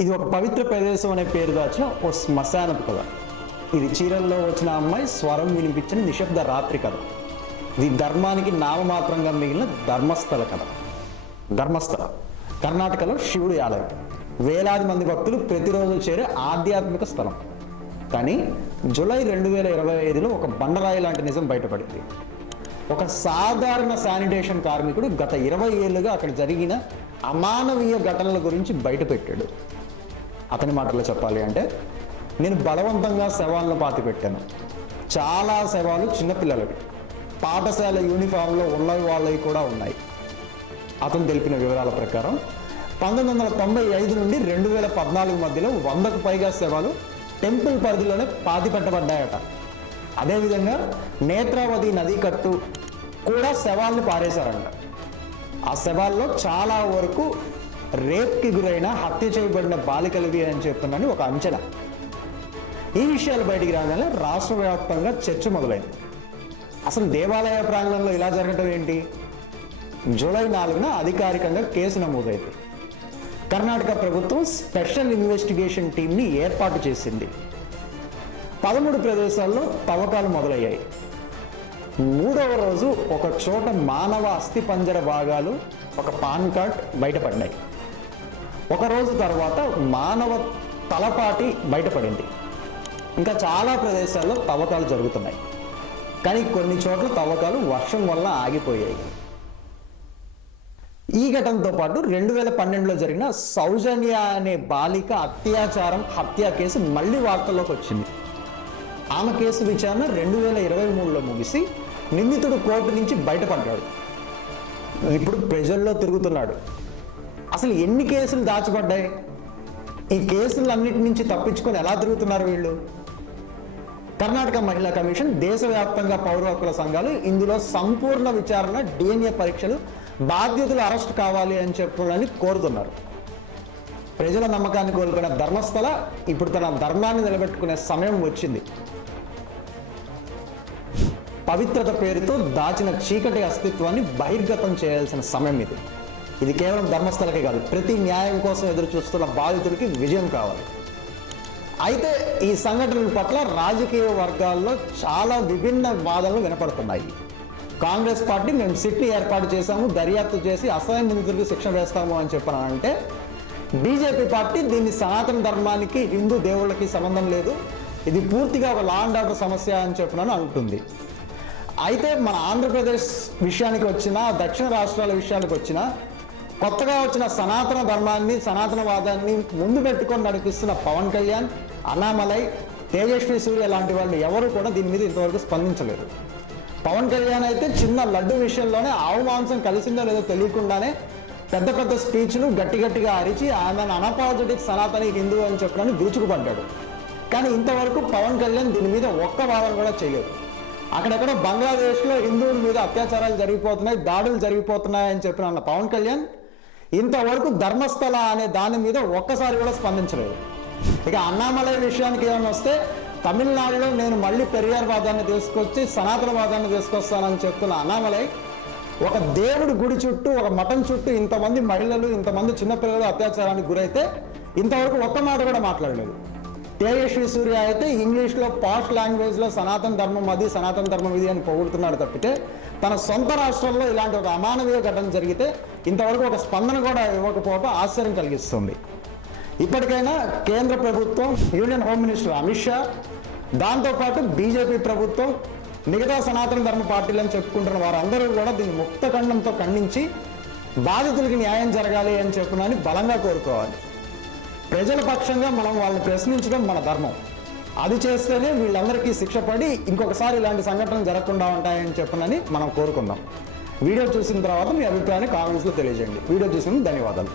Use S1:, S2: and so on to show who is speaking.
S1: ఇది ఒక పవిత్ర ప్రదేశం అనే పేరు దాచిన ఓ శ్మశానపు కథ. ఇది చీరల్లో వచ్చిన అమ్మాయి స్వరం వినిపించిన నిశ్శబ్ద రాత్రి కథ. ఇది ధర్మానికి నామమాత్రంగా మిగిలిన ధర్మస్థల కథ. ధర్మస్థల. కర్ణాటకలో శివుడి ఆలయం. వేలాది మంది భక్తులు ప్రతిరోజు చేరే ఆధ్యాత్మిక స్థలం. కానీ జూలై రెండు వేల ఇరవై ఐదులో ఒక బండరాయి లాంటి నిజం బయటపడింది. ఒక సాధారణ శానిటేషన్ కార్మికుడు గత ఇరవై ఏళ్ళుగా అక్కడ జరిగిన అమానవీయ ఘటనల గురించి బయటపెట్టాడు. అతని మాటల్లో చెప్పాలి అంటే నేను బలవంతంగా శవాలను పాతి పెట్టాను. చాలా శవాలు చిన్నపిల్లలవి పాఠశాల యూనిఫామ్లో ఉన్నవి వాళ్ళవి కూడా ఉన్నాయి. అతను తెలిపిన వివరాల ప్రకారం పంతొమ్మిది వందల తొంభై ఐదు నుండి రెండు వేల పద్నాలుగు మధ్యలో వందకు పైగా శవాలు టెంపుల్ పరిధిలోనే పాతి పెట్టబడ్డాయట. అదేవిధంగా నేత్రావతి నది కట్టు కూడా శవాల్ని పారేశారంట. ఆ శవాల్లో చాలా వరకు రేప్కి గురైన హత్య చేయబడిన బాలికలవి అని చెప్తున్నాను ఒక అంచనా. ఈ విషయాలు బయటికి రాగానే రాష్ట్ర వ్యాప్తంగా చర్చ మొదలైంది. అసలు దేవాలయ ప్రాంగణంలో ఇలా జరగటం ఏంటి? జూలై నాలుగున అధికారికంగా కేసు నమోదైంది. కర్ణాటక ప్రభుత్వం స్పెషల్ ఇన్వెస్టిగేషన్ టీంని ఏర్పాటు చేసింది. పదమూడు ప్రదేశాల్లో తవ్వకాలు మొదలయ్యాయి. మూడవ రోజు ఒక చోట మానవ అస్థి పంజర భాగాలు ఒక పాన్ కార్డ్ బయటపడినాయి ఒక రోజు తర్వాత మానవ తలపాటి బయటపడింది. ఇంకా చాలా ప్రదేశాల్లో తవ్వకాలు జరుగుతున్నాయి. కానీ కొన్ని చోట్ల తవ్వకాలు వర్షం వల్ల ఆగిపోయాయి. ఈ ఘటనతో పాటు రెండు వేల పన్నెండులో జరిగిన సౌజన్య అనే బాలిక అత్యాచారం హత్య కేసు మళ్ళీ వార్తల్లోకి వచ్చింది. ఆమె కేసు విచారణ రెండు వేల ఇరవై మూడులో ముగిసి నిందితుడు కోర్టు నుంచి బయటపడ్డాడు. ఇప్పుడు ప్రజల్లో తిరుగుతున్నాడు. అసలు ఎన్ని కేసులు దాచబడ్డాయి? ఈ కేసులన్నిటి నుంచి తప్పించుకొని ఎలా తిరుగుతున్నారు వీళ్ళు? కర్ణాటక మహిళా కమిషన్ దేశవ్యాప్తంగా పౌర హక్కుల సంఘాలు ఇందులో సంపూర్ణ విచారణ డిఎన్ఏ పరీక్షలు బాధ్యతలు అరెస్ట్ కావాలి అని చెప్పాలని కోరుతున్నారు. ప్రజల నమ్మకాన్ని కోల్పోయిన ధర్మస్థల ఇప్పుడు తన ధర్మాన్ని నిలబెట్టుకునే సమయం వచ్చింది. పవిత్రత పేరుతో దాచిన చీకటి అస్తిత్వాన్ని బహిర్గతం చేయాల్సిన సమయం ఇది. ఇది కేవలం ధర్మస్థలకే కాదు ప్రతి న్యాయం కోసం ఎదురు చూస్తున్న బాధితుడికి విజయం కావాలి. అయితే ఈ సంఘటనల పట్ల రాజకీయ వర్గాల్లో చాలా విభిన్న వాదనలు వినపడుతున్నాయి. కాంగ్రెస్ పార్టీ మేము సిట్ని ఏర్పాటు చేశాము దర్యాప్తు చేసి అసహాయ నిందితులకు శిక్షణ వేస్తాము అని చెప్పానంటే బీజేపీ పార్టీ దీన్ని సనాతన ధర్మానికి హిందూ దేవుళ్ళకి సంబంధం లేదు. ఇది పూర్తిగా ఒక లా అండ్ ఆర్డర్ సమస్య అని చెప్పినాను అంటుంది. అయితే మన ఆంధ్రప్రదేశ్ విషయానికి వచ్చినా దక్షిణ రాష్ట్రాల విషయానికి వచ్చినా కొత్తగా వచ్చిన సనాతన ధర్మాన్ని సనాతనవాదాన్ని ముందు పెట్టుకొని నడిపిస్తున్న పవన్ కళ్యాణ్ అన్నామలై తేజస్వి సూర్య లాంటి వాళ్ళు ఎవరు కూడా దీని మీద ఇంతవరకు స్పందించలేదు. పవన్ కళ్యాణ్ అయితే చిన్న లడ్డు విషయంలోనే ఆవు మాంసం కలిసిందో లేదో తెలియకుండానే పెద్ద పెద్ద స్పీచ్లు గట్టి గట్టిగా అరిచి ఆయన అనపాజిటిక్ సనాతని హిందూ అని చెప్పడానికి విరుచుకుపడ్డాడు. కానీ ఇంతవరకు పవన్ కళ్యాణ్ దీని మీద ఒక్క వాదన కూడా చేయలేదు. అక్కడెక్కడ బంగ్లాదేశ్లో హిందువుల మీద అత్యాచారాలు జరిగిపోతున్నాయి దాడులు జరిగిపోతున్నాయి అని చెప్పిన పవన్ కళ్యాణ్ ఇంతవరకు ధర్మస్థల అనే దాని మీద ఒక్కసారి కూడా స్పందించలేదు. ఇక అన్నామలై విషయానికి ఏమైనా వస్తే తమిళనాడులో నేను మళ్ళీ పెరియార్ వాదాన్ని తీసుకొచ్చి సనాతన వాదాన్ని తీసుకొస్తానని చెప్తున్న అన్నామలై ఒక దేవుడి గుడి చుట్టూ ఒక మఠం చుట్టూ ఇంతమంది మహిళలు ఇంతమంది చిన్నపిల్లలు అత్యాచారానికి గురైతే ఇంతవరకు ఒక్క మాట కూడా మాట్లాడలేదు. తేజస్వి సూర్య అయితే ఇంగ్లీష్లో పాష్ లాంగ్వేజ్లో సనాతన ధర్మం అది సనాతన ధర్మం ఇది అని పొగుడుతున్నాడు తప్పితే తన సొంత రాష్ట్రంలో ఇలాంటి ఒక అమానవీయ ఘటన జరిగితే ఇంతవరకు ఒక స్పందన కూడా ఇవ్వకపోవడం ఆశ్చర్యం కలిగిస్తుంది. ఇప్పటికైనా కేంద్ర ప్రభుత్వం union home minister Amit Shah దాంతోపాటు బీజేపీ ప్రభుత్వం మిగతా సనాతన ధర్మ పార్టీలు అని చెప్పుకుంటున్న వారందరూ కూడా దీన్ని ముక్త ఖండంతో ఖండించి బాధితులకి న్యాయం జరగాలి అని చెప్పునని బలంగా కోరుకోవాలి. ప్రజల పక్షంగా మనం వాళ్ళని ప్రశ్నించడం మన ధర్మం. అది చేస్తేనే వీళ్ళందరికీ శిక్ష పడి ఇంకొకసారి ఇలాంటి సంఘటనలు జరగకుండా ఉంటాయని చెప్పనని మనం కోరుకుందాం. వీడియో చూసిన తర్వాత మీ అభిప్రాయాన్ని కామెంట్స్లో తెలియజేయండి. వీడియో చూసినందుకు ధన్యవాదాలు.